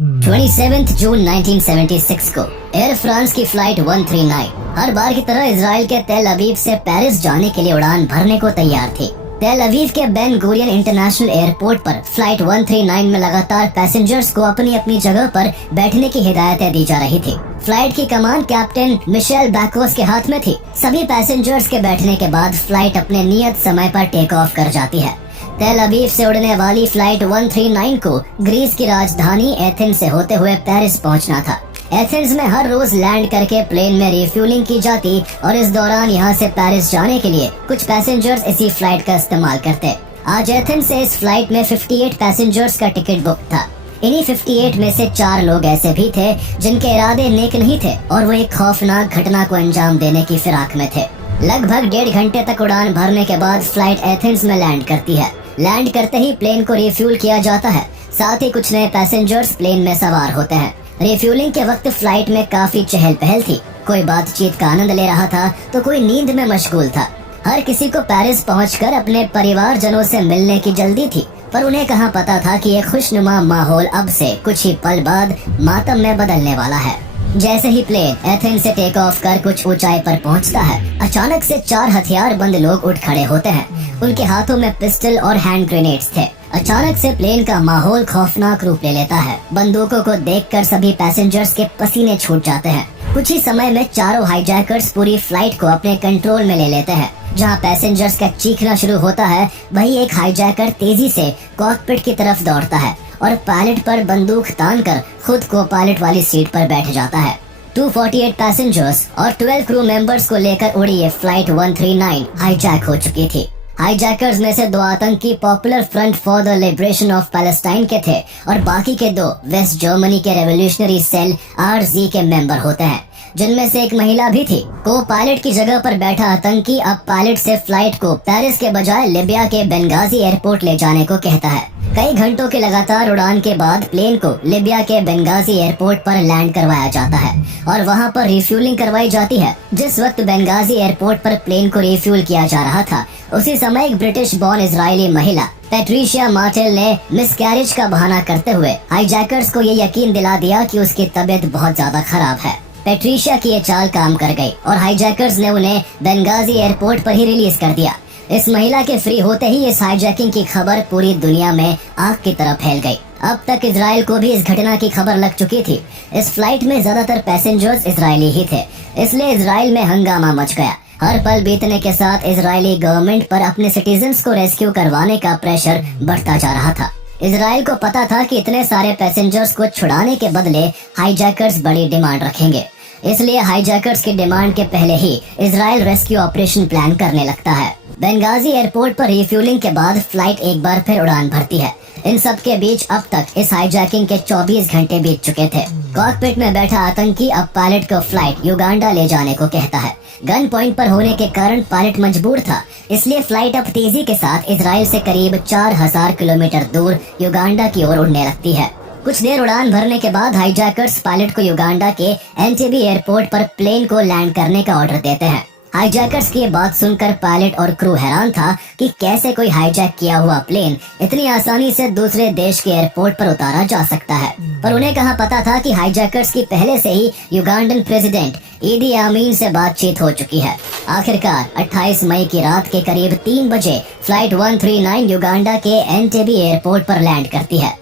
27 जून 1976 को air France की flight 139 हर बार की तरह इजराइल के तेल अवीव से पेरिस जाने के लिए उड़ान भरने को तैयार थी। तेल अवीव के बेन गुरियन इंटरनेशनल एयरपोर्ट पर फ्लाइट 139 में लगातार पैसेंजर्स को अपनी अपनी जगह पर बैठने की हिदायतें दी जा रही थी। फ्लाइट की कमान कैप्टन मिशेल बैकोस के हाथ में थी। सभी पैसेंजर्स के बैठने के बाद फ्लाइट अपने नियत समय पर टेक ऑफ कर जाती है। तेल अवीव से उड़ने वाली फ्लाइट 139 को ग्रीस की राजधानी एथेंस से होते हुए पेरिस पहुंचना था। एथेंस में हर रोज लैंड करके प्लेन में रिफ्यूलिंग की जाती और इस दौरान यहां से पेरिस जाने के लिए कुछ पैसेंजर्स इसी फ्लाइट का इस्तेमाल करते। आज एथेंस से इस फ्लाइट में 58 पैसेंजर्स का टिकट बुक था। इन्हीं 58 में से 4 लोग ऐसे भी थे जिनके इरादे नेक नहीं थे और वो एक खौफनाक घटना को अंजाम देने की फिराक में थे। लगभग 1.5 घंटे तक उड़ान भरने के बाद फ्लाइट एथेंस में लैंड करती है। लैंड करते ही प्लेन को रिफ्यूल किया जाता है। साथ ही कुछ नए पैसेंजर्स प्लेन में सवार होते हैं। रिफ्यूलिंग के वक्त फ्लाइट में काफी चहल पहल थी। कोई बातचीत का आनंद ले रहा था तो कोई नींद में मशगूल था। हर किसी को पेरिस पहुंचकर अपने परिवारजनों से मिलने की जल्दी थी, पर उन्हें कहाँ पता था कि ये खुशनुमा माहौल अब से कुछ ही पल बाद मातम में बदलने वाला है। जैसे ही प्लेन एथेंस से टेक ऑफ कर कुछ ऊंचाई पर पहुंचता है, अचानक से 4 हथियारबंद लोग उठ खड़े होते हैं। उनके हाथों में पिस्टल और हैंड ग्रेनेड्स थे। अचानक से प्लेन का माहौल खौफनाक रूप ले लेता है। बंदूकों को देखकर सभी पैसेंजर्स के पसीने छूट जाते हैं। कुछ ही समय में चारों हाईजैकर्स पूरी फ्लाइट को अपने कंट्रोल में ले लेते हैं। जहां पैसेंजर्स का चीखना शुरू होता है, वहीं एक हाईजैकर तेजी से कॉकपिट की तरफ दौड़ता है और पायलट पर बंदूक तानकर खुद को पायलट वाली सीट पर बैठ जाता है। 248 पैसेंजर्स और 12 क्रू मेंबर्स को लेकर उड़ी ये फ्लाइट 139 हाईजैक हो चुकी थी। हाईजैकर्स में से 2 आतंकी popular front for the liberation of Palestine के थे और बाकी के 2 वेस्ट जर्मनी के रेवोल्यूशनरी सेल RZ के मेंबर होते हैं, जिनमें से एक महिला भी थी। को पायलट की जगह पर बैठा आतंकी अब पायलट से फ्लाइट को पेरिस के बजाय लिबिया के बेंगाजी एयरपोर्ट ले जाने को कहता है। कई घंटों के लगातार उड़ान के बाद प्लेन को लिबिया के बेंगाजी एयरपोर्ट पर लैंड करवाया जाता है और वहां पर रिफ्यूलिंग करवाई जाती है। जिस वक्त बेंगाजी एयरपोर्ट पर प्लेन को रिफ्यूल किया जा रहा था, उसी समय एक ब्रिटिश बॉर्न इजरायली महिला पैट्रिशिया मार्टेल ने मिसकैरेज का बहाना करते हुए हाईजैकर्स को ये यकीन दिला दिया कि उसकी तबीयत बहुत ज्यादा खराब है। पैट्रिशिया की ये चाल काम कर गई और हाईजैकर्स ने उन्हें बेंगाजी एयरपोर्ट पर ही रिलीज कर दिया। इस महिला के फ्री होते ही इस हाईजैकिंग की खबर पूरी दुनिया में आग की तरह फैल गई। अब तक इजराइल को भी इस घटना की खबर लग चुकी थी। इस फ्लाइट में ज्यादातर पैसेंजर्स इजरायली ही थे, इसलिए इजराइल में हंगामा मच गया। हर पल बीतने के साथ इजरायली गवर्नमेंट पर अपने सिटीजन्स को रेस्क्यू करवाने का प्रेशर बढ़ता जा रहा था। इजराइल को पता था कि इतने सारे पैसेंजर्स को छुड़ाने के बदले हाईजैकर्स बड़ी डिमांड रखेंगे, इसलिए हाईजैकर्स की डिमांड के पहले ही इजराइल रेस्क्यू ऑपरेशन प्लान करने लगता है। बेंगाजी एयरपोर्ट पर रिफ्यूलिंग के बाद फ्लाइट एक बार फिर उड़ान भरती है। इन सब के बीच अब तक इस हाईजैकिंग के 24 घंटे बीत चुके थे। कॉकपिट में बैठा आतंकी अब पायलट को फ्लाइट युगांडा ले जाने को कहता है। गन पॉइंट पर होने के कारण पायलट मजबूर था, इसलिए फ्लाइट अब तेजी के साथ इजराइल से करीब 4000 किलोमीटर दूर युगांडा की ओर उड़ने लगती है। कुछ देर उड़ान भरने के बाद हाईजैकर्स पायलट को युगांडा के एंटेबे एयरपोर्ट पर प्लेन को लैंड करने का ऑर्डर देते हैं। हाईजैकर्स की ये बात सुनकर पायलट और क्रू हैरान था कि कैसे कोई हाईजैक किया हुआ प्लेन इतनी आसानी से दूसरे देश के एयरपोर्ट पर उतारा जा सकता है। पर उन्हें कहाँ पता था कि हाईजैकर्स की पहले से ही युगांडन प्रेसिडेंट ईदी आमीन से बातचीत हो चुकी है। आखिरकार 28 मई की रात के करीब 3 बजे फ्लाइट 139 युगांडा के एंटेबे एयरपोर्ट पर लैंड करती है।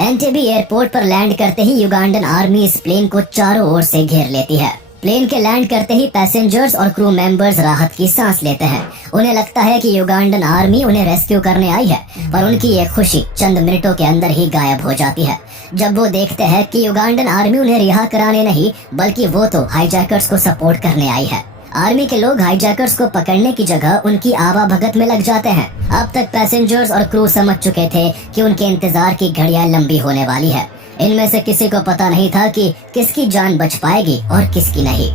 एंटेबे एयरपोर्ट पर लैंड करते ही युगांडन आर्मी इस प्लेन को चारों ओर से घेर लेती है। प्लेन के लैंड करते ही पैसेंजर्स और क्रू मेंबर्स राहत की सांस लेते हैं। उन्हें लगता है कि युगांडन आर्मी उन्हें रेस्क्यू करने आई है, पर उनकी ये खुशी चंद मिनटों के अंदर ही गायब हो जाती है जब वो देखते हैं कि युगांडन आर्मी उन्हें रिहा कराने नहीं, बल्कि वो तो हाईजैकर्स को सपोर्ट करने आई है। आर्मी के लोग हाईजैकर्स को पकड़ने की जगह उनकी आवाभगत में लग जाते हैं। अब तक पैसेंजर्स और क्रू समझ चुके थे कि उनके इंतजार की घड़ियां लंबी होने वाली है। इनमें से किसी को पता नहीं था कि किसकी जान बच पाएगी और किसकी नहीं।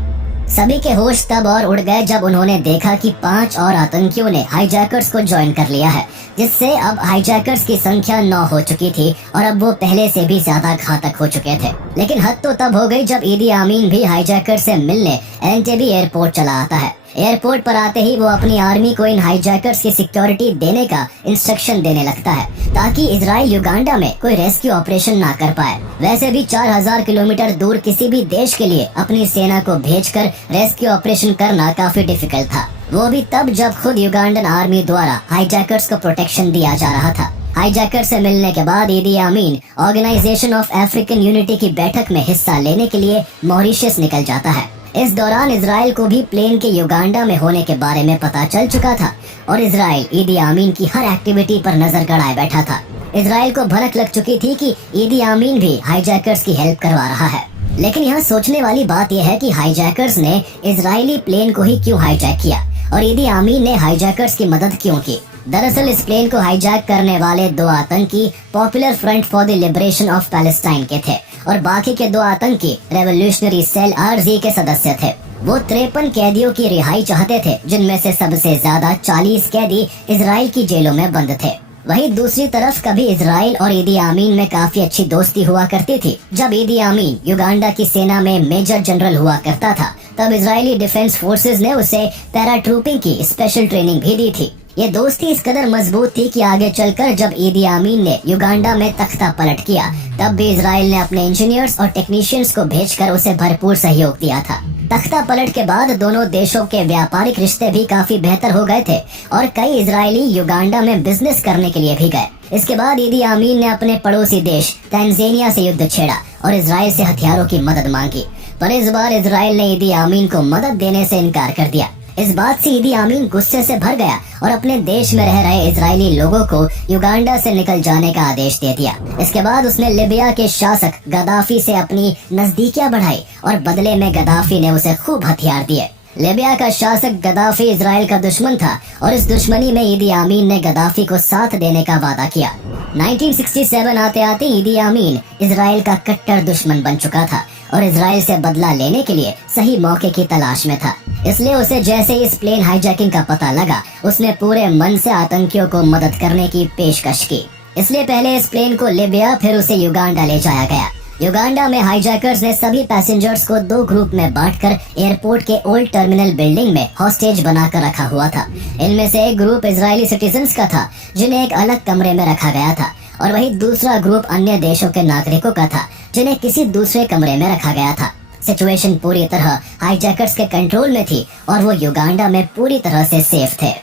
सभी के होश तब और उड़ गए जब उन्होंने देखा कि 5 और आतंकियों ने हाईजैकर्स को ज्वाइन कर लिया है, जिससे अब हाईजैकर्स की संख्या 9 हो चुकी थी और अब वो पहले से भी ज्यादा घातक हो चुके थे। लेकिन हद तो तब हो गई जब ईदी आमीन भी हाईजैकर से मिलने एंटेबे एयरपोर्ट चला आता है। एयरपोर्ट पर आते ही वो अपनी आर्मी को इन हाईजैकर्स की सिक्योरिटी देने का इंस्ट्रक्शन देने लगता है ताकि इजराइल युगांडा में कोई रेस्क्यू ऑपरेशन ना कर पाए। वैसे भी 4000 किलोमीटर दूर किसी भी देश के लिए अपनी सेना को भेजकर रेस्क्यू ऑपरेशन करना काफी डिफिकल्ट था, वो भी तब जब खुद युगांडन आर्मी द्वारा हाईजैकर्स को प्रोटेक्शन दिया जा रहा था। हाईजैकर से मिलने के बाद ईदी आमीन ऑर्गेनाइजेशन ऑफ अफ्रीकन यूनिटी की बैठक में हिस्सा लेने के लिए मॉरिशस निकल जाता है। इस दौरान इजराइल को भी प्लेन के युगांडा में होने के बारे में पता चल चुका था और इजराइल ईदी आमीन की हर एक्टिविटी पर नजर गड़ाए बैठा था। इजराइल को भनक लग चुकी थी कि ईदी आमीन भी हाईजैकर्स की हेल्प करवा रहा है। लेकिन यहाँ सोचने वाली बात यह है कि हाईजैकर्स ने इजरायली प्लेन को ही क्यों हाईजैक किया और ईदी आमीन ने हाईजैकर्स की मदद क्यों की। दरअसल इस प्लेन को हाईजैक करने वाले 2 आतंकी popular front for the liberation of Palestine के थे और बाकी के 2 आतंकी रेवोल्यूशनरी सेल आरजी के सदस्य थे। वो 53 कैदियों की रिहाई चाहते थे, जिनमें से सबसे ज्यादा 40 कैदी इजराइल की जेलों में बंद थे। वहीं दूसरी तरफ कभी इजराइल और ईदी आमीन में काफी अच्छी दोस्ती हुआ करती थी। जब ईदी आमीन युगांडा की सेना में मेजर जनरल हुआ करता था, तब इजरायली डिफेंस फोर्सेस ने उसे पैराट्रूपिंग की स्पेशल ट्रेनिंग भी दी थी। ये दोस्ती इस कदर मजबूत थी कि आगे चलकर जब ईदी आमीन ने युगांडा में तख्ता पलट किया, तब भी इजराइल ने अपने इंजीनियर्स और टेक्नीशियंस को भेजकर उसे भरपूर सहयोग दिया था। तख्ता पलट के बाद दोनों देशों के व्यापारिक रिश्ते भी काफी बेहतर हो गए थे और कई इजरायली युगांडा में बिजनेस करने के लिए भी गए। इसके बाद ईदी आमीन ने अपने पड़ोसी देश तंजानिया से युद्ध छेड़ा और इजराइल से हथियारों की मदद मांगी, पर इस बार इजराइल ने ईदी आमीन को मदद देने से इनकार कर दिया। इस बात से ईदी आमीन गुस्से से भर गया और अपने देश में रह रहे इजरायली लोगों को युगांडा से निकल जाने का आदेश दे दिया। इसके बाद उसने लिबिया के शासक गद्दाफी से अपनी नजदीकियां बढ़ाई और बदले में गद्दाफी ने उसे खूब हथियार दिए। लिबिया का शासक गद्दाफी इजराइल का दुश्मन था और इस दुश्मनी में ईदी आमीन ने गद्दाफी को साथ देने का वादा किया। 1967 आते आते ईदी आमीन इजराइल का कट्टर दुश्मन बन चुका था और इजराइल से बदला लेने के लिए सही मौके की तलाश में था। इसलिए उसे जैसे इस प्लेन हाईजैकिंग का पता लगा, उसने पूरे मन से आतंकियों को मदद करने की पेशकश की। इसलिए पहले इस प्लेन को लिबिया, फिर उसे युगांडा ले जाया गया। युगांडा में हाईजैकर्स ने सभी पैसेंजर्स को 2 ग्रुप में बांटकर एयरपोर्ट के ओल्ड टर्मिनल बिल्डिंग में हॉस्टेज बनाकर रखा हुआ था। इनमें से एक ग्रुप इजरायली सिटीजन्स का था, जिन्हें एक अलग कमरे में रखा गया था, और वही दूसरा ग्रुप अन्य देशों के नागरिकों का था, जिन्हें किसी दूसरे कमरे में रखा गया था। सिचुएशन पूरी तरह हाईजैकर्स के कंट्रोल में थी और वो युगांडा में पूरी तरह से सेफ थे।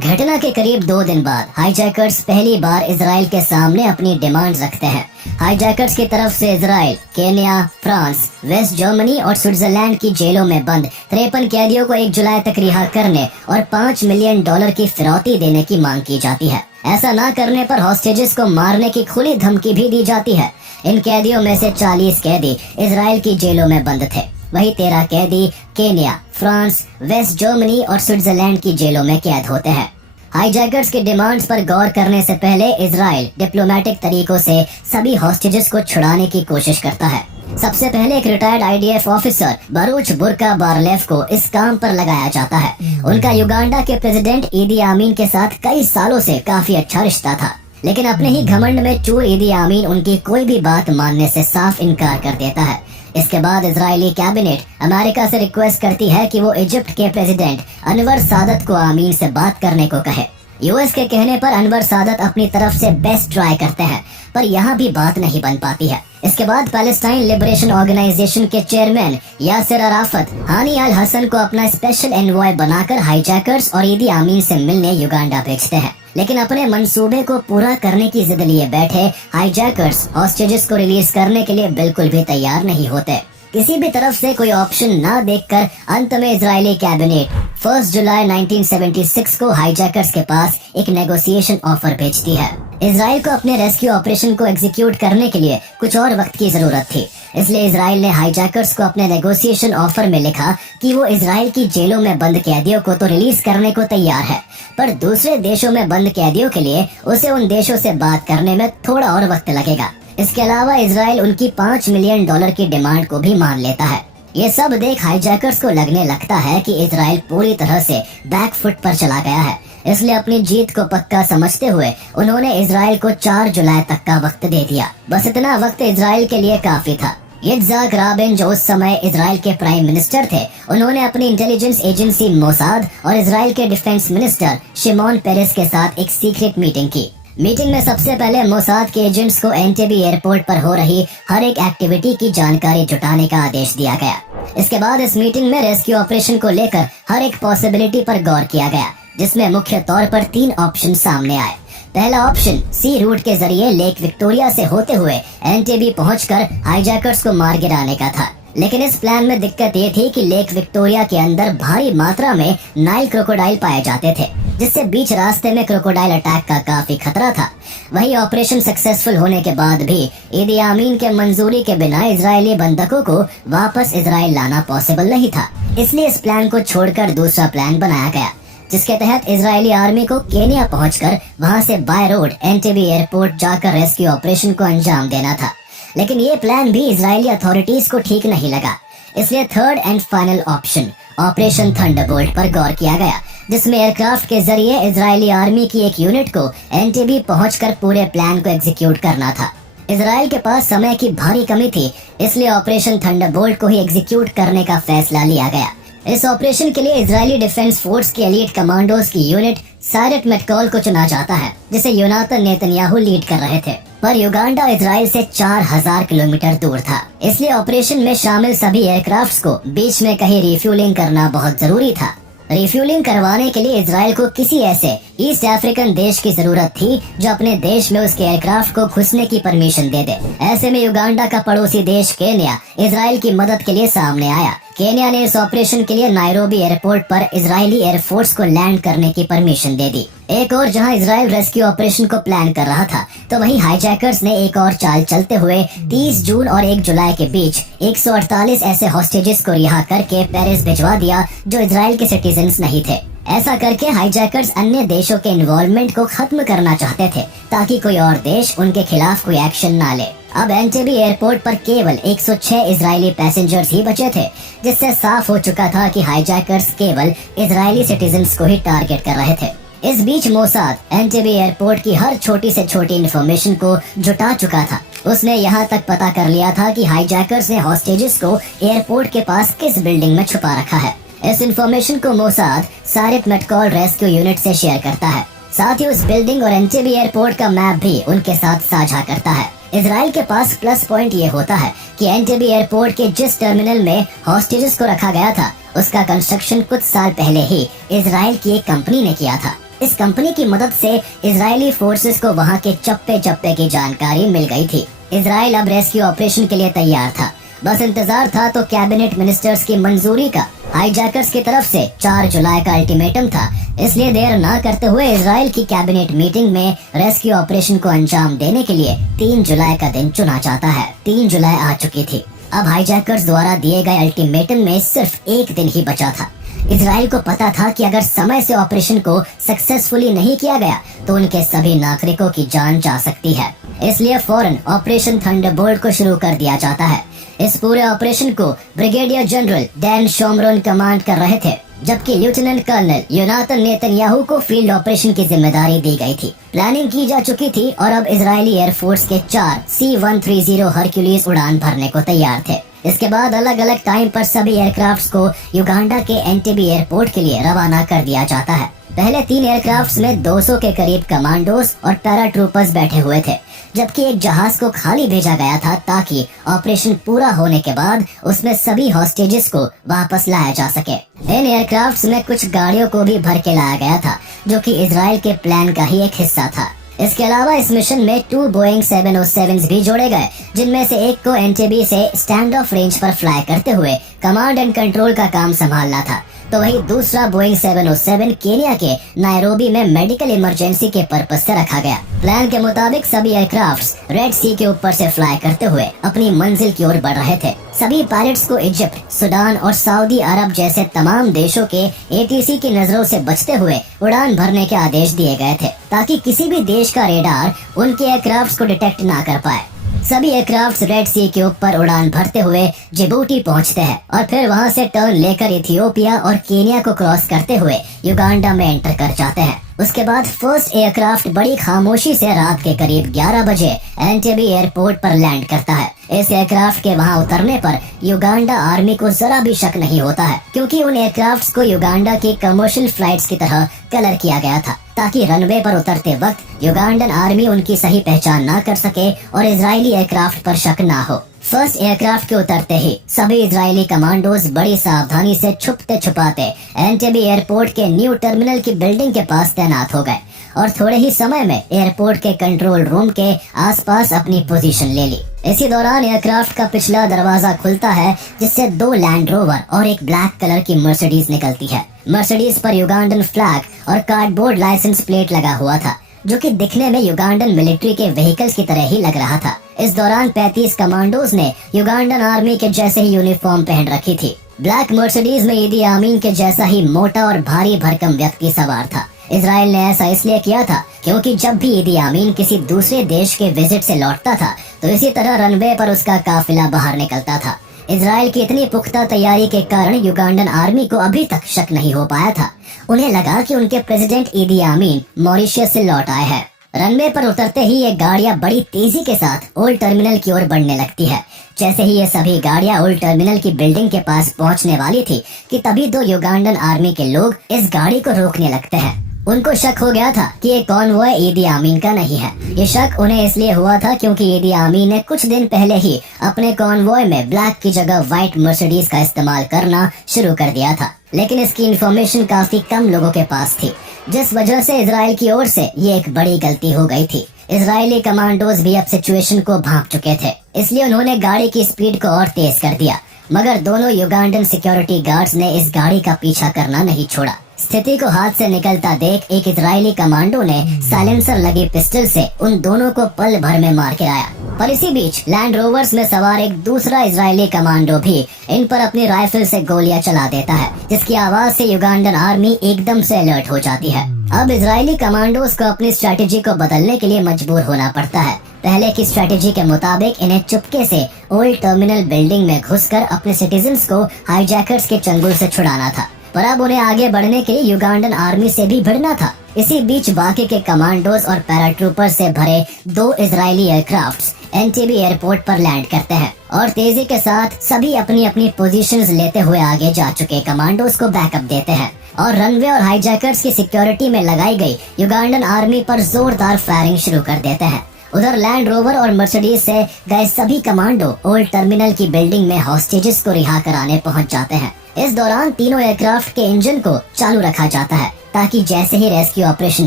घटना के करीब 2 दिन बाद हाईजैकर्स पहली बार इजराइल के सामने अपनी डिमांड रखते हैं। हाईजैकर्स की तरफ से Israel, Kenya, France, West Germany और स्विट्जरलैंड की जेलों में बंद 53 कैदियों को 1 जुलाई तक रिहा करने और $5 मिलियन की फिरौती देने की मांग की जाती है। ऐसा ना करने पर हॉस्टेजेस को मारने की खुली धमकी भी दी जाती है। इन कैदियों में से 40 कैदी इजराइल की जेलों में बंद थे, वही 13 कैदी केन्या, फ्रांस, वेस्ट जर्मनी और स्विट्जरलैंड की जेलों में कैद होते हैं। हाईजैकर्स की डिमांड्स पर गौर करने से पहले इजराइल डिप्लोमेटिक तरीकों से सभी हॉस्टेजेस को छुड़ाने की कोशिश करता है। सबसे पहले एक रिटायर्ड आईडीएफ ऑफिसर बरूच बुर्का बारलेफ को इस काम पर लगाया जाता है। उनका युगांडा के प्रेसिडेंट ईदी आमीन के साथ कई सालों से काफी अच्छा रिश्ता था, लेकिन अपने ही घमंड में चूर ईदी आमीन उनकी कोई भी बात मानने से साफ इनकार कर देता है। इसके बाद इजरायली कैबिनेट अमेरिका से रिक्वेस्ट करती है कि वो इजिप्ट के प्रेसिडेंट अनवर सादत को आमीन से बात करने को कहे। यूएस के कहने पर अनवर सादत अपनी तरफ से बेस्ट ट्राई करते हैं, पर यहाँ भी बात नहीं बन पाती है। इसके बाद पैलेस्टाइन लिबरेशन ऑर्गेनाइजेशन के चेयरमैन यासिर अराफत हानी अल हसन को अपना स्पेशल एनवॉय बनाकर हाईजैकर्स और ईदी आमीन से मिलने युगांडा भेजते हैं। लेकिन अपने मंसूबे को पूरा करने की जिद लिए बैठे हाईजैकर्स हॉस्टेजेस को रिलीज करने के लिए बिल्कुल भी तैयार नहीं होते। किसी भी तरफ से कोई ऑप्शन ना देखकर अंत में इजरायली कैबिनेट 1 जुलाई 1976 को हाईजैकर्स के पास एक नेगोशिएशन ऑफर भेजती है। इजराइल को अपने रेस्क्यू ऑपरेशन को एग्जीक्यूट करने के लिए कुछ और वक्त की जरूरत थी, इसलिए इजराइल ने हाईजैकर्स को अपने नेगोशिएशन ऑफर में लिखा कि वो इजराइल की जेलों में बंद कैदियों को तो रिलीज करने को तैयार है, पर दूसरे देशों में बंद कैदियों के लिए उसे उन देशों से बात करने में थोड़ा और वक्त लगेगा। इसके अलावा इजराइल उनकी $5 मिलियन की डिमांड को भी मान लेता है। ये सब देख हाईजैकर्स को लगने लगता है कि इजराइल पूरी तरह से बैक फुट पर चला गया है, इसलिए अपनी जीत को पक्का समझते हुए उन्होंने इजराइल को 4 जुलाई तक का वक्त दे दिया। बस इतना वक्त इजराइल के लिए काफी था। यित्ज़हाक राबिन, जो उस समय इजराइल के प्राइम मिनिस्टर थे, उन्होंने अपनी इंटेलिजेंस एजेंसी मोसाद और इजराइल के डिफेंस मिनिस्टर शिमोन पेरेस के साथ एक सीक्रेट मीटिंग की। मीटिंग में सबसे पहले मोसाद के एजेंट्स को एंटेबी एयरपोर्ट पर हो रही हर एक एक्टिविटी की जानकारी जुटाने का आदेश दिया गया। इसके बाद इस मीटिंग में रेस्क्यू ऑपरेशन को लेकर हर एक पॉसिबिलिटी पर गौर किया गया, जिसमें मुख्य तौर पर 3 ऑप्शन सामने आए। पहला ऑप्शन सी रूट के जरिए लेक विक्टोरिया से होते हुए एंटेबी पहुंचकर हाईजैकर्स को मार गिराने का था। लेकिन इस प्लान में दिक्कत ये थी कि लेक विक्टोरिया के अंदर भारी मात्रा में नाइल क्रोकोडाइल पाए जाते थे, जिससे बीच रास्ते में क्रोकोडाइल अटैक का काफी खतरा था। वही ऑपरेशन सक्सेसफुल होने के बाद भी ईदी आमीन के मंजूरी के बिना इजरायली बंधकों को वापस इजराइल लाना पॉसिबल नहीं था। इसलिए इस प्लान को छोड़कर दूसरा प्लान बनाया गया, जिसके तहत इजरायली आर्मी को केनिया पहुंचकर वहां से बाय रोड एंटेबी एयरपोर्ट जाकर रेस्क्यू ऑपरेशन को अंजाम देना था। लेकिन ये प्लान भी इजरायली अथॉरिटीज को ठीक नहीं लगा। इसलिए third and final option operation Thunderbolt पर गौर किया गया, जिसमें एयरक्राफ्ट के जरिए इजरायली आर्मी की एक यूनिट को एंटेबी पहुंचकर पूरे प्लान को एग्जीक्यूट करना था। इजराइल के पास समय की भारी कमी थी, इसलिए ऑपरेशन थंडरबोल्ट को ही एग्जीक्यूट करने का फैसला लिया गया। इस ऑपरेशन के लिए इजरायली डिफेंस फोर्स की एलीट कमांडोज की यूनिट सायरेट मेटकॉल को चुना जाता है, जिसे योनाथन नेतन्याहू लीड कर रहे थे। पर युगांडा इजराइल से 4000 किलोमीटर दूर था, इसलिए ऑपरेशन में शामिल सभी एयरक्राफ्ट्स को बीच में कहीं रिफ्यूलिंग करना बहुत जरूरी था। रिफ्यूलिंग करवाने के लिए इजराइल को किसी ऐसे ईस्ट अफ्रीकन देश की जरूरत थी जो अपने देश में उसके एयरक्राफ्ट को घुसने की परमिशन दे दे। ऐसे में युगांडा का पड़ोसी देश केन्या इजराइल की मदद के लिए सामने आया। केन्या ने इस ऑपरेशन के लिए नायरोबी एयरपोर्ट पर इजरायली एयरफोर्स को लैंड करने की परमिशन दे दी। एक और जहां इजराइल रेस्क्यू ऑपरेशन को प्लान कर रहा था, तो वहीं हाईजैकर्स ने एक और चाल चलते हुए 30 जून और 1 जुलाई के बीच 148 ऐसे हॉस्टेजेस को रिहा करके पेरिस भिजवा दिया जो इजराइल के सिटीजन्स नहीं थे। ऐसा करके हाईजैकर्स अन्य देशों के इन्वॉल्वमेंट को खत्म करना चाहते थे, ताकि कोई और देश उनके खिलाफ कोई एक्शन ना ले। अब एंटेबी एयरपोर्ट पर केवल 106 इजरायली पैसेंजर्स ही बचे थे, जिससे साफ हो चुका था कि हाईजैकर्स केवल इजरायली सिटीजन्स को ही टारगेट कर रहे थे। इस बीच मोसाद एंटेबी एयरपोर्ट की हर छोटी से छोटी इन्फॉर्मेशन को जुटा चुका था। उसने यहाँ तक पता कर लिया था कि हाईजैकर्स ने हॉस्टेजेस को एयरपोर्ट के पास किस बिल्डिंग में छुपा रखा है। इस इन्फॉर्मेशन को मोसाद सायरेट मेटकॉल रेस्क्यू यूनिट से शेयर करता है। साथ ही उस बिल्डिंग और एंटेबी एयरपोर्ट का मैप भी उनके साथ साझा करता है। इजराइल के पास प्लस पॉइंट ये होता है कि एंटेबी एयरपोर्ट के जिस टर्मिनल में हॉस्टेजेस को रखा गया था, उसका कंस्ट्रक्शन कुछ साल पहले ही इजराइल की एक कंपनी ने किया था। इस कंपनी की मदद से इजरायली फोर्सेस को वहां के चप्पे चप्पे की जानकारी मिल गई थी। इजराइल अब रेस्क्यू ऑपरेशन के लिए तैयार था, बस इंतजार था तो कैबिनेट मिनिस्टर्स की मंजूरी का। हाईजैकर्स की तरफ से 4 जुलाई का अल्टीमेटम था, इसलिए देर ना करते हुए इजराइल की कैबिनेट मीटिंग में रेस्क्यू ऑपरेशन को अंजाम देने के लिए 3 जुलाई का दिन चुना जाता है। 3 जुलाई आ चुकी थी। अब हाईजैकर्स द्वारा दिए गए अल्टीमेटम में सिर्फ 1 दिन ही बचा था। इजराइल को पता था कि अगर समय से ऑपरेशन को सक्सेसफुली नहीं किया गया तो उनके सभी नागरिकों की जान जा सकती है। इसलिए फौरन ऑपरेशन थंडरबोल्ट को शुरू कर दिया जाता है। इस पूरे ऑपरेशन को brigadier general Dan Shomron command कर रहे थे, जबकि लेफ्टिनेंट कर्नल योनाथन नेतन्याहू को फील्ड ऑपरेशन की जिम्मेदारी दी गई थी। प्लानिंग की जा चुकी थी और अब इजरायली एयरफोर्स के 4 C-130 हरक्यूलिस उड़ान भरने को तैयार थे। इसके बाद अलग अलग टाइम पर सभी एयरक्राफ्ट्स को युगांडा के एंटेबी एयरपोर्ट के लिए रवाना कर दिया जाता है। पहले 3 एयरक्राफ्ट्स में 200 के करीब कमांडोज और पैराट्रूपर्स बैठे हुए थे, जबकि एक जहाज को खाली भेजा गया था ताकि ऑपरेशन पूरा होने के बाद उसमें सभी हॉस्टेजेस को वापस लाया जा सके। इन एयरक्राफ्ट्स में कुछ गाड़ियों को भी भर के लाया गया था, जो कि इजराइल के प्लान का ही एक हिस्सा था। इसके अलावा इस मिशन में 2 बोइंग 707 भी जोड़े गए, जिनमें से एक को एंटेबी से स्टैंड ऑफ रेंज पर फ्लाई करते हुए कमांड एंड कंट्रोल का काम संभालना था, तो वही दूसरा बोइंग 707 केनिया के नायरोबी में मेडिकल इमरजेंसी के पर्पज से रखा गया। प्लान के मुताबिक सभी एयरक्राफ्ट्स रेड सी के ऊपर से फ्लाई करते हुए अपनी मंजिल की ओर बढ़ रहे थे। सभी पायलट्स को इजिप्ट, सूडान और सऊदी अरब जैसे तमाम देशों के ATC की नजरों से बचते हुए उड़ान भरने के आदेश दिए गए थे, ताकि किसी भी देश का रेडार उनके एयरक्राफ्ट्स को डिटेक्ट ना कर पाए। सभी एयरक्राफ्ट रेड सी के ऊपर उड़ान भरते हुए जिबूटी पहुंचते हैं और फिर वहां से टर्न लेकर इथियोपिया और केनिया को क्रॉस करते हुए युगांडा में एंटर कर जाते हैं। उसके बाद फर्स्ट एयरक्राफ्ट बड़ी खामोशी से रात के करीब 11 बजे एंटेबे एयरपोर्ट पर लैंड करता है। इस एयरक्राफ्ट के वहां उतरने पर युगांडा आर्मी को जरा भी शक नहीं होता है, क्योंकि उन एयरक्राफ्ट्स को युगांडा की कमर्शियल फ्लाइट्स की तरह कलर किया गया था, ताकि रनवे पर उतरते वक्त युगांडन आर्मी उनकी सही पहचान ना कर सके और इजरायली एयरक्राफ्ट पर शक ना हो। फर्स्ट एयरक्राफ्ट के उतरते ही सभी इजरायली कमांडोज बड़ी सावधानी से छुपते छुपाते एंटेबे एयरपोर्ट के न्यू टर्मिनल की बिल्डिंग के पास तैनात हो गए और थोड़े ही समय में एयरपोर्ट के कंट्रोल रूम के आसपास अपनी पोजीशन ले ली। इसी दौरान एयरक्राफ्ट का पिछला दरवाजा खुलता है, जिससे 2 लैंड रोवर और एक ब्लैक कलर की मर्सिडीज निकलती है। मर्सिडीज पर युगांडन फ्लैग और कार्डबोर्ड लाइसेंस प्लेट लगा हुआ था, जो कि दिखने में युगांडन मिलिट्री के व्हीकल्स की तरह ही लग रहा था। इस दौरान 35 कमांडोज ने युगांडन आर्मी के जैसे ही यूनिफॉर्म पहन रखी थी। ब्लैक मर्सिडीज में ईदी आमीन के जैसा ही मोटा और भारी भरकम व्यक्ति सवार था। इजराइल ने ऐसा इसलिए किया था क्योंकि जब भी ईदी आमीन किसी दूसरे देश के विजिट से लौटता था, तो इसी तरह रनवे पर उसका काफिला बाहर निकलता था। इजराइल की इतनी पुख्ता तैयारी के कारण युगांडन आर्मी को अभी तक शक नहीं हो पाया था। उन्हें लगा कि उनके प्रेसिडेंट ईदी आमीन मॉरिशस से लौट आए हैं। रनवे पर उतरते ही ये गाड़ियां बड़ी तेजी के साथ ओल्ड टर्मिनल की ओर बढ़ने लगती है। जैसे ही ये सभी गाड़ियां ओल्ड टर्मिनल की बिल्डिंग के पास पहुंचने वाली थी कि तभी 2 युगांडन आर्मी के लोग इस गाड़ी को रोकने लगते हैं। उनको शक हो गया था कि ये कॉन्वॉय ईदी आमीन का नहीं है। ये शक उन्हें इसलिए हुआ था क्योंकि ईदी आमीन ने कुछ दिन पहले ही अपने कॉन्वॉय में ब्लैक की जगह व्हाइट मर्सिडीज का इस्तेमाल करना शुरू कर दिया था, लेकिन इसकी इन्फॉर्मेशन काफी कम लोगों के पास थी, जिस वजह से इजराइल की ओर से ये एक बड़ी गलती हो गई थी। इजरायली कमांडोज भी अब सिचुएशन को भांप चुके थे, इसलिए उन्होंने गाड़ी की स्पीड को और तेज कर दिया, मगर दोनों युगांडन सिक्योरिटी गार्ड्स ने इस गाड़ी का पीछा करना नहीं छोड़ा। स्थिति को हाथ से निकलता देख एक इजरायली कमांडो ने साइलेंसर लगी पिस्टल से उन दोनों को पल भर में मार गिराया। पर इसी बीच लैंड रोवर्स में सवार एक दूसरा इजरायली कमांडो भी इन पर अपनी राइफल से गोलियां चला देता है, जिसकी आवाज से युगांडन आर्मी एकदम से अलर्ट हो जाती है। अब इजरायली कमांडोज को अपनी स्ट्रेटेजी को बदलने के लिए मजबूर होना पड़ता है। पहले की स्ट्रेटेजी के मुताबिक इन्हें चुपके से ओल्ड टर्मिनल बिल्डिंग में घुसकर अपने सिटीजन्स को हाईजैकर्स के चंगुल से छुड़ाना था, पर अब उन्हें आगे बढ़ने के लिए युगांडन आर्मी से भी भिड़ना था। इसी बीच बाकी के कमांडोज और पैराट्रूपर से भरे 2 इजरायली एयरक्राफ्ट्स एंटेबे एयरपोर्ट पर लैंड करते हैं और तेजी के साथ सभी अपनी अपनी पोजीशंस लेते हुए आगे जा चुके कमांडोज को बैकअप देते हैं और रनवे और हाईजैकर्स की सिक्योरिटी में लगाई गई युगांडन आर्मी पर जोरदार फायरिंग शुरू कर देते हैं। उधर लैंड रोवर और मर्सिडीज से गए सभी कमांडो ओल्ड टर्मिनल की बिल्डिंग में हॉस्टेजेस को रिहा कराने पहुंच जाते हैं। इस दौरान तीनों एयरक्राफ्ट के इंजन को चालू रखा जाता है, ताकि जैसे ही रेस्क्यू ऑपरेशन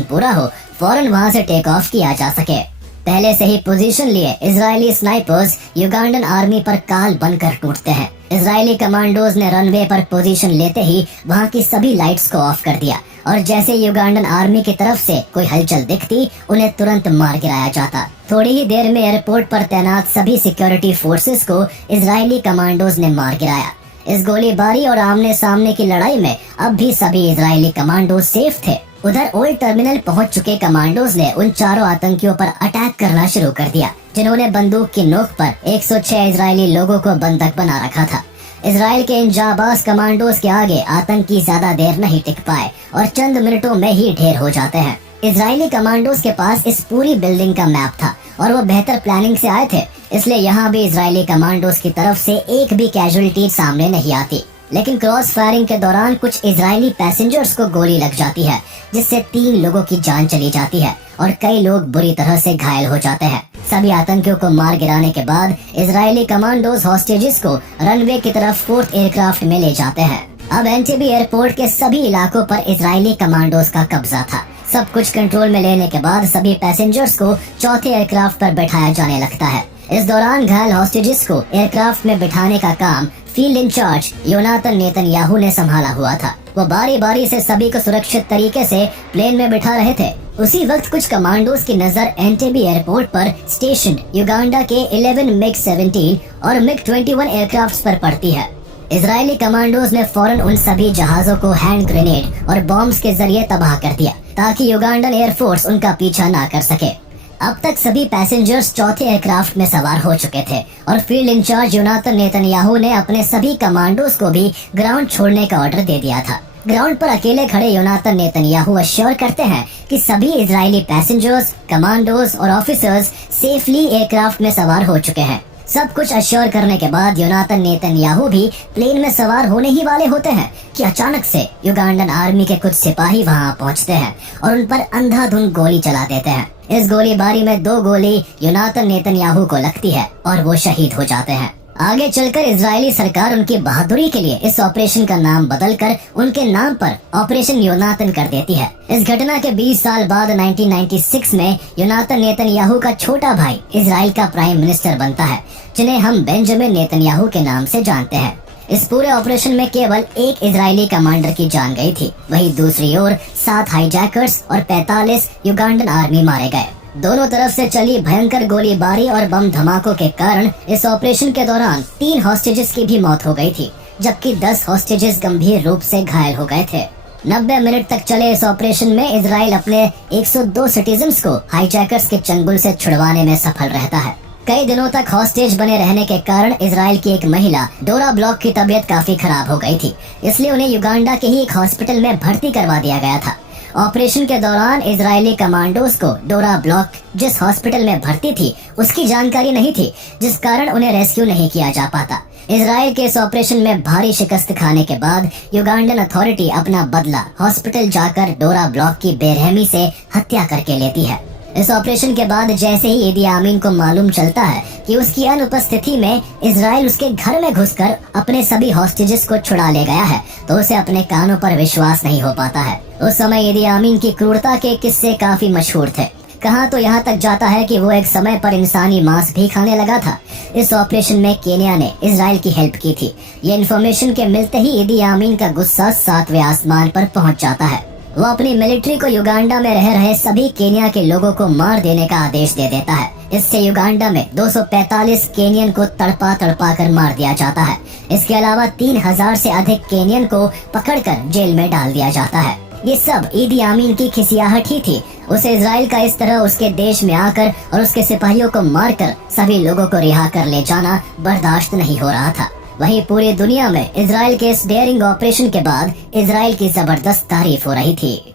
पूरा हो फौरन वहां से टेक ऑफ किया जा सके। पहले से ही पोजीशन लिए इजरायली स्नाइपर्स युगांडन आर्मी पर काल बनकर टूटते हैं। इजरायली कमांडोज ने रनवे पर पोजीशन लेते ही वहां की सभी लाइट्स को ऑफ कर दिया और जैसे युगांडन आर्मी की तरफ से कोई हलचल दिखती उन्हें तुरंत मार गिराया जाता। थोड़ी ही देर में एयरपोर्ट पर तैनात सभी सिक्योरिटी फोर्सेस को इजरायली कमांडोज ने मार गिराया। इस गोलीबारी और आमने सामने की लड़ाई में अब भी सभी इजरायली कमांडोज सेफ थे। उधर ओल्ड टर्मिनल पहुंच चुके कमांडोज ने उन चारों आतंकियों पर अटैक करना शुरू कर दिया, जिन्होंने बंदूक की नोक पर 106 इजरायली लोगों को बंधक बना रखा था। इजराइल के इन जाबाज कमांडोज के आगे आतंकी ज्यादा देर नहीं टिक पाए और चंद मिनटों में ही ढेर हो जाते हैं। इजरायली कमांडोज के पास इस पूरी बिल्डिंग का मैप था और वो बेहतर प्लानिंग से आए थे, इसलिए यहाँ भी इजरायली कमांडोज की तरफ से एक भी कैजुअलिटी सामने नहीं आती। लेकिन क्रॉस फायरिंग के दौरान कुछ इजरायली पैसेंजर्स को गोली लग जाती है, जिससे 3 लोगों की जान चली जाती है और कई लोग बुरी तरह से घायल हो जाते हैं। सभी आतंकियों को मार गिराने के बाद इजरायली कमांडोज हॉस्टेजेस को रनवे की तरफ 4th एयरक्राफ्ट में ले जाते हैं। अब एंटेबे एयरपोर्ट के सभी इलाकों पर इजरायली कमांडोज का कब्जा था। सब कुछ कंट्रोल में लेने के बाद सभी पैसेंजर्स को 4थे एयरक्राफ्ट पर बैठाया जाने लगता है। इस दौरान घायल हॉस्टेजेस को एयरक्राफ्ट में बिठाने का काम फील्ड इंचार्ज योनाथन नेतन्याहू ने संभाला हुआ था। वो बारी बारी से सभी को सुरक्षित तरीके से प्लेन में बिठा रहे थे। उसी वक्त कुछ कमांडोज की नजर एंटेबे एयरपोर्ट पर स्टेशन युगांडा के 11 MiG-17 और MiG-21 एयरक्राफ्ट्स पर पड़ती है। इजरायली कमांडोज ने फौरन उन सभी जहाजों को हैंड ग्रेनेड और बॉम्ब्स के जरिए तबाह कर दिया, ताकि युगांडन एयरफोर्स उनका पीछा ना कर सके। अब तक सभी पैसेंजर्स 4थे एयरक्राफ्ट में सवार हो चुके थे और फील्ड इंचार्ज योनाथन नेतन्याहू ने अपने सभी कमांडोज को भी ग्राउंड छोड़ने का ऑर्डर दे दिया था। ग्राउंड पर अकेले खड़े योनातन नेतन्याहू अश्योर करते हैं कि सभी इजरायली पैसेंजर्स, कमांडोज और ऑफिसर्स सेफली एयरक्राफ्ट में सवार हो चुके हैं। सब कुछ अश्योर करने के बाद योनातन नेतन्याहू भी प्लेन में सवार होने ही वाले होते हैं कि अचानक से युगांडन आर्मी के कुछ सिपाही वहां पहुंचते हैं और उन पर अंधाधुंध गोली चला देते हैं। इस गोलीबारी में 2 गोली योनातन नेतन्याहू को लगती है और वो शहीद हो जाते हैं। आगे चलकर इजरायली सरकार उनकी बहादुरी के लिए इस ऑपरेशन का नाम बदलकर उनके नाम पर ऑपरेशन योनातन कर देती है। इस घटना के 20 साल बाद 1996 में योनातन नेतन्याहू का छोटा भाई इजराइल का प्राइम मिनिस्टर बनता है, जिन्हें हम बेंजामिन नेतन्याहू के नाम से जानते हैं। इस पूरे ऑपरेशन में केवल एक इजरायली कमांडर की जान गई थी, वहीं दूसरी ओर 7 हाईजैकर्स और 45 युगांडन आर्मी मारे गए। दोनों तरफ से चली भयंकर गोलीबारी और बम धमाकों के कारण इस ऑपरेशन के दौरान 3 हॉस्टेजेस की भी मौत हो गई थी, जबकि 10 हॉस्टेजेस गंभीर रूप से घायल हो गए थे। 90 मिनट तक चले इस ऑपरेशन में इजराइल अपने 102 सिटीजन्स को हाईजैकर्स के चंगुल से छुड़वाने में सफल रहता है। कई दिनों तक हॉस्टेज बने रहने के कारण इजराइल की एक महिला डोरा ब्लॉक की तबीयत काफी खराब हो गई थी, इसलिए उन्हें युगांडा के ही एक हॉस्पिटल में भर्ती करवा दिया गया था। ऑपरेशन के दौरान इजरायली कमांडोज को डोरा ब्लॉक जिस हॉस्पिटल में भर्ती थी उसकी जानकारी नहीं थी, जिस कारण उन्हें रेस्क्यू नहीं किया जा पाता। इजराइल के इस ऑपरेशन में भारी शिकस्त खाने के बाद युगांडन अथॉरिटी अपना बदला हॉस्पिटल जाकर डोरा ब्लॉक की बेरहमी से हत्या करके लेती है। इस ऑपरेशन के बाद जैसे ही इदी आमीन को मालूम चलता है कि उसकी अनुपस्थिति में इजराइल उसके घर में घुसकर अपने सभी हॉस्टेजेस को छुड़ा ले गया है, तो उसे अपने कानों पर विश्वास नहीं हो पाता है। उस समय इदी आमीन की क्रूरता के किस्से काफी मशहूर थे। कहा तो यहाँ तक जाता है कि वो एक समय पर इंसानी मांस भी खाने लगा था। इस ऑपरेशन में केन्या ने इजराइल की हेल्प की थी। ये इन्फॉर्मेशन के मिलते ही इदी आमीन का गुस्सा 7वें आसमान पर पहुँच जाता है। वो अपनी मिलिट्री को युगांडा में रह रहे सभी केन्या के लोगों को मार देने का आदेश दे देता है। इससे युगांडा में 245 केनियन को तड़पा तड़पा कर मार दिया जाता है। इसके अलावा 3000 से अधिक केनियन को पकड़कर जेल में डाल दिया जाता है। ये सब इदी आमीन की खिसियाहट ही थी। उसे इजराइल का इस तरह उसके देश में आकर और उसके सिपाहियों को मारकर सभी लोगों को रिहा कर ले जाना बर्दाश्त नहीं हो रहा था। वहीं पूरी दुनिया में इजराइल के इस डेयरिंग ऑपरेशन के बाद इजराइल की जबरदस्त तारीफ हो रही थी।